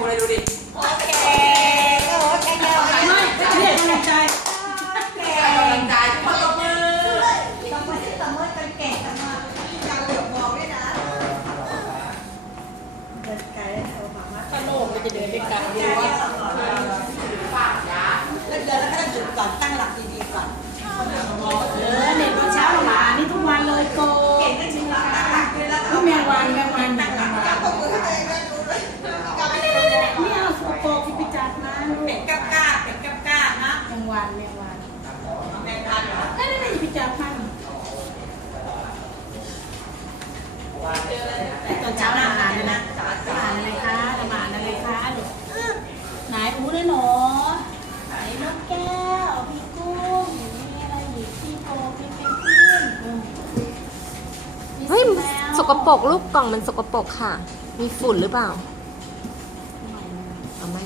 ปูเลยดูดิโอเคโอเคโอเคไม่เรียกกำลังใจให้กำลังใจทุกคนตบมือต้องมาที่ตะมือกันเก่งกันมาจังเดือดมองด้วยนะเดินไกลแล้วโทรมาว่าถ้าโลกมันจะเดินด้วยกันดูว่า วันแมงวันแมงทันเหรอนั่นนี่ไปจับมันตอนเช้าอาหารเลยนะอาหารอะไรคะอาหารอะไรคะลูกไหนอู้ด้วยหนอไหนนกแก้วพี่กุ้งมีอะไรอีกพี่โกพี่เป็นพี่อืมเฮ้ยสกปรกลูกกล่องมันสกปรกค่ะ มีฝุ่นหรือเปล่าไม่